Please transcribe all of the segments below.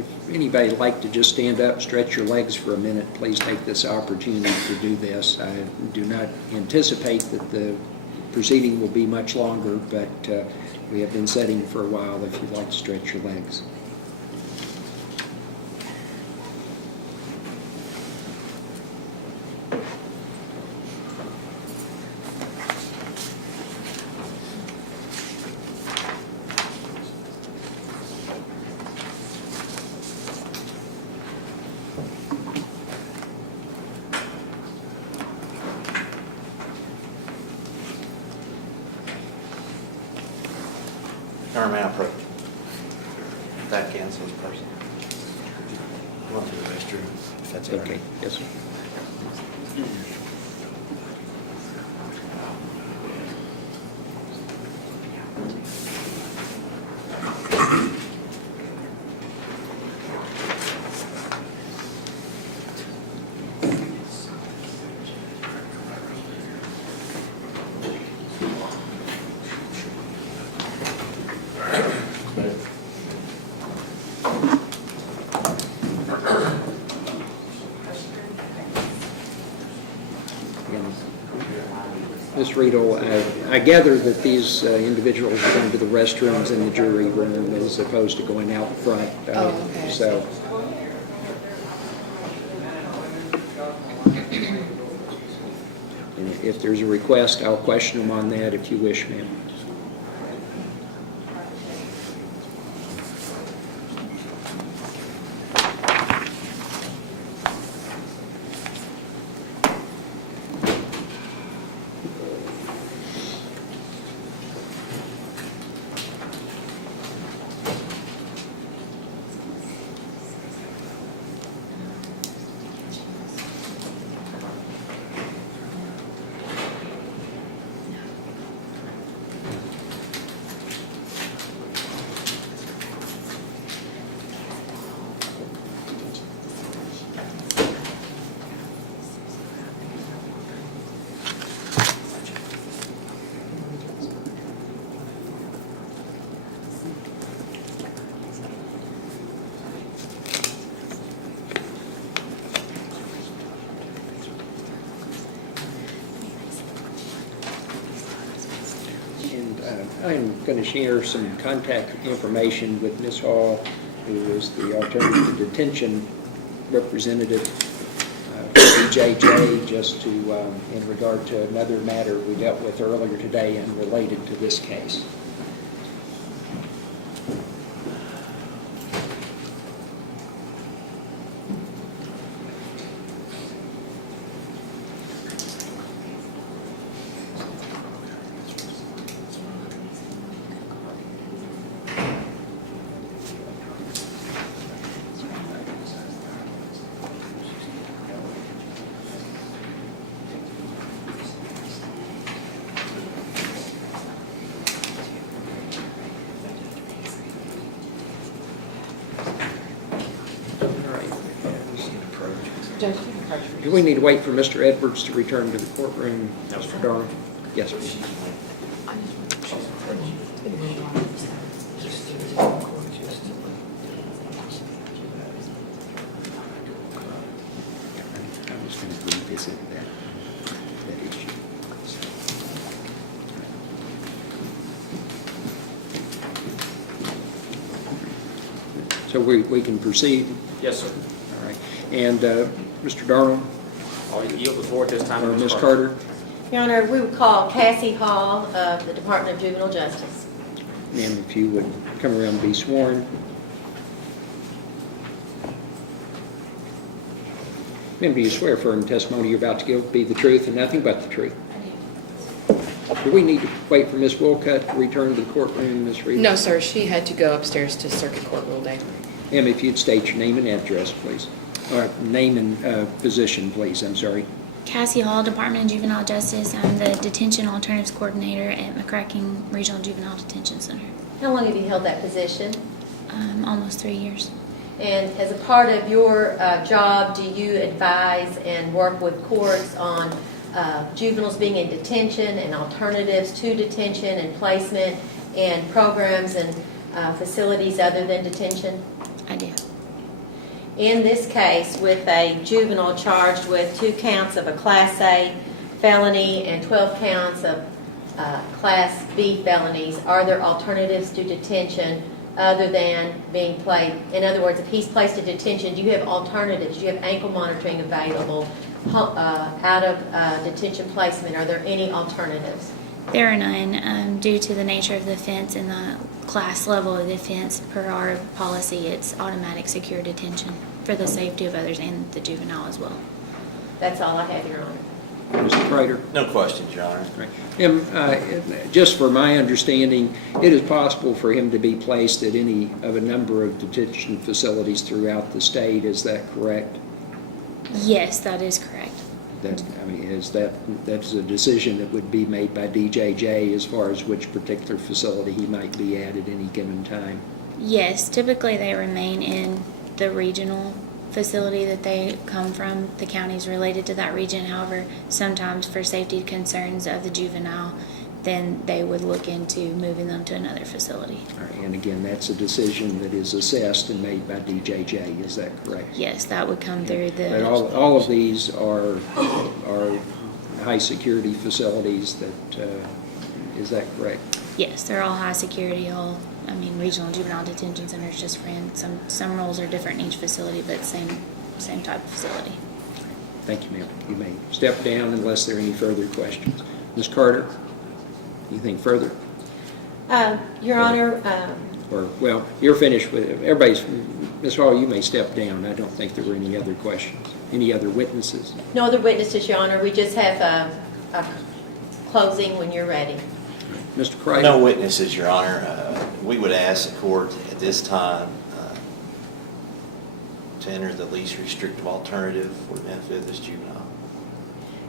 if anybody would like to just stand up, stretch your legs for a minute, please take this opportunity to do this. I do not anticipate that the proceeding will be much longer, but we have been sitting for a while if you'd like to stretch your legs. Or may I approach? That cancels person. Go to the restroom. If that's Okay, yes, sir. Ms. Riedel, I gather that these individuals are going to the restrooms in the jury room as opposed to going out front. Oh, okay. So, and if there's a request, I'll question them on that if you wish, ma'am. I'm going to share some contact information with Ms. Hall, who is the alternative detention representative for BJJ, just to, in regard to another matter we dealt with earlier today and related to this case. Do we need to wait for Mr. Edwards to return to the courtroom, Mr. Darling? Yes, please. I'm just going to revisit that issue. So we can proceed? Yes, sir. All right. And Mr. Darling I'll yield the floor at this time or to Ms. Carter? Your Honor, we would call Cassie Hall of the Department of Juvenile Justice. Ma'am, if you would come around and be sworn. Ma'am, do you swear firm testimony you're about to give be the truth and nothing but the truth? Do we need to wait for Ms. Wolcott to return to the courtroom, Ms. Reed? No, sir. She had to go upstairs to Circuit Court Rule Day. Ma'am, if you'd state your name and address, please. Or name and position, please. I'm sorry. Cassie Hall, Department of Juvenile Justice. I'm the Detention Alternatives Coordinator at McCracken Regional Juvenile Detention Center. How long have you held that position? Almost 3 years. And as a part of your job, do you advise and work with courts on juveniles being in detention and alternatives to detention and placement and programs and facilities other than detention? I do. in this case with a juvenile charged with 2 counts of a Class A felony and 12 counts of Class B felonies, are there alternatives to detention other than being placed? In other words, if he's placed in detention, do you have alternatives? Do you have ankle monitoring available, out of detention placement? Are there any alternatives? There are none. Due to the nature of the offense and the class level of the offense, per our policy, it's automatic secure detention for the safety of others and the juvenile as well. That's all I have, Your Honor. Mr. Prater? No questions, Your Honor. Just for my understanding, it is possible for him to be placed at any of a number of detention facilities throughout the state. Is that correct? Yes, that is correct. That's a decision that would be made by DJJ as far as which particular facility he might be at any given time? Yes, typically they remain in the regional facility that they come from. The county's related to that region. However, sometimes for safety concerns of the juvenile, then they would look into moving them to another facility. All right, and again, that's a decision that is assessed and made by DJJ. Is that correct? Yes, that would come through the. But all of these are high security facilities. Is that correct? Yes, they're all high security. Regional juvenile detention centers just ran. Some rules are different in each facility, but same type of facility. Thank you, ma'am. You may step down unless there are any further questions. Ms. Carter, anything further? Your Honor, Well, you're finished with it. Everybody's, Ms. Hall, you may step down. I don't think there were any other questions. Any other witnesses? no other witnesses, Your Honor. We just have a closing when you're ready. Mr. Craig? No witnesses, Your Honor. We would ask the court at this time to enter the least restrictive alternative for the benefit of this juvenile.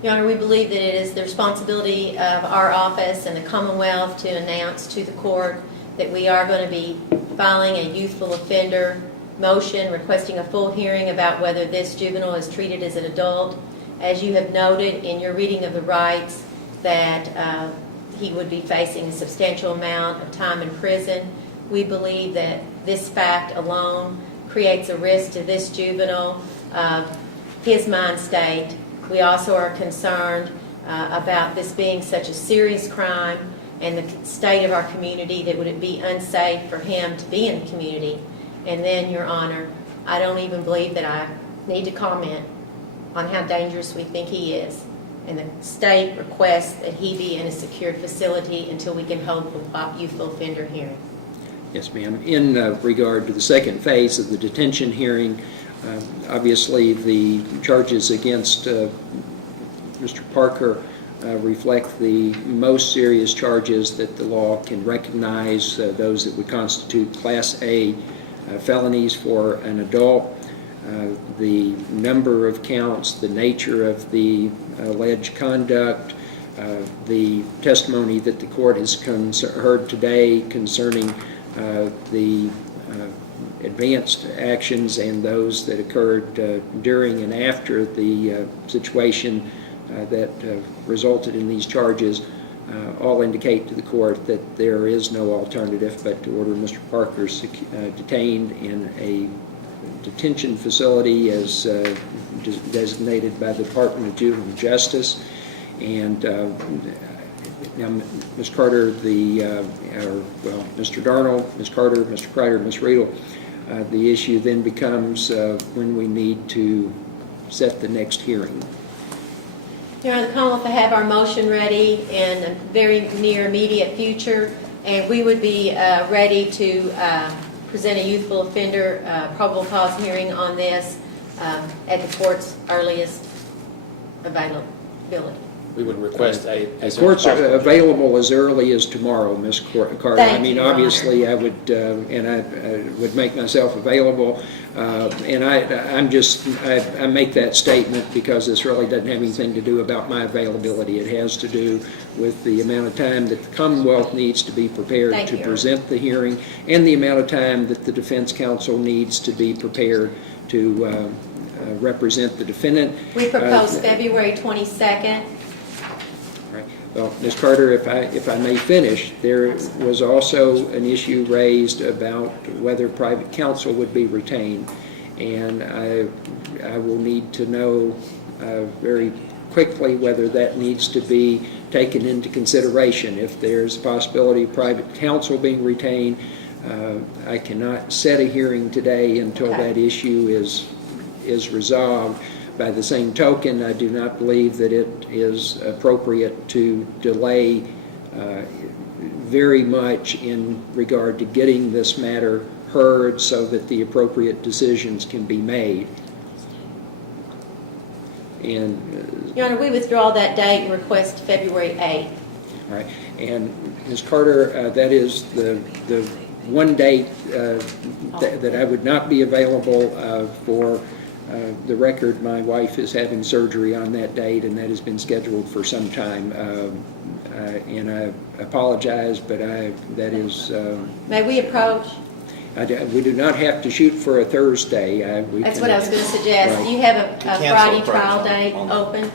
Your Honor, we believe that it is the responsibility of our office and the Commonwealth to announce to the court that we are going to be filing a youthful offender motion requesting a full hearing about whether this juvenile is treated as an adult. As you have noted in your reading of the rights, that he would be facing a substantial amount of time in prison. We believe that this fact alone creates a risk to this juvenile, his mind state. We also are concerned about this being such a serious crime and the state of our community, that would it be unsafe for him to be in the community. And then, Your Honor, I don't even believe that I need to comment on how dangerous we think he is. And the state requests that he be in a secured facility until we can hold the youthful offender hearing. Yes, ma'am. In regard to the second phase of the detention hearing, obviously the charges against Mr. Parker reflect the most serious charges that the law can recognize, those that would constitute Class A felonies for an adult. The number of counts, the nature of the alleged conduct, the testimony that the court has heard today concerning the advanced actions and those that occurred during and after the situation that resulted in these charges all indicate to the court that there is no alternative but to order Mr. Parker detained in a detention facility as designated by the Department of Juvenile Justice. And now, Ms. Carter, Mr. Darnold, Ms. Carter, Mr. Kreider, Ms. Riedel, the issue then becomes when we need to set the next hearing. Your Honor, the Commonwealth will have our motion ready in the very near immediate future, and we would be ready to present a youthful offender probable cause hearing on this at the court's earliest availability. We would request The court's available as early as tomorrow, Ms. Carter. Thank you, Your Honor. Obviously, I would, and I would make myself available, and I make that statement because this really doesn't have anything to do about my availability. It has to do with the amount of time that the Commonwealth needs to be prepared Thank to you. present the hearing, and the amount of time that the defense counsel needs to be prepared to represent the defendant. We propose February 22nd. Right. Well, Ms. Carter, if I may finish, there was also an issue raised about whether private counsel would be retained. and I will need to know very quickly whether that needs to be taken into consideration. If there's a possibility of private counsel being retained, I cannot set a hearing today until Okay. that issue is resolved. By the same token, I do not believe that it is appropriate to delay very much in regard to getting this matter heard so that the appropriate decisions can be made. And Your Honor, we withdraw that date and request February 8th. all right. And Ms. Carter, that is the one date that I would not be available for. The record, my wife is having surgery on that date, and that has been scheduled for some time. And I apologize, but that is... May we approach? we do not have to shoot for a Thursday. We That's can- what I was going to suggest. Right. Do you have a cancel Friday approach trial on- date on- open?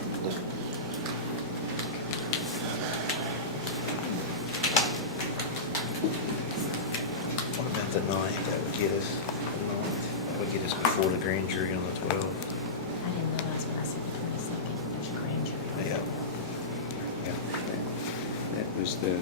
What about the 9th? That would get us, the 9th. That would get us before the grand jury on the 12th. I didn't realize what I said, 22nd, there's a grand jury. Yeah. That was the